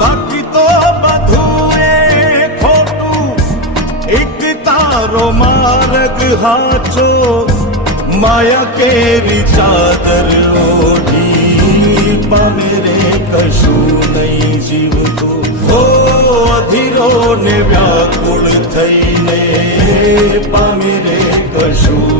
બાકી તો બધું એ ખોટું, એક તારો માર્ગ હાચો, માયા કેરી ચાદર ઓઢી પામે રે કશું નહીં જીવતો. હો અધીરો ને વ્યાકુળ થઈને પામે રે કશું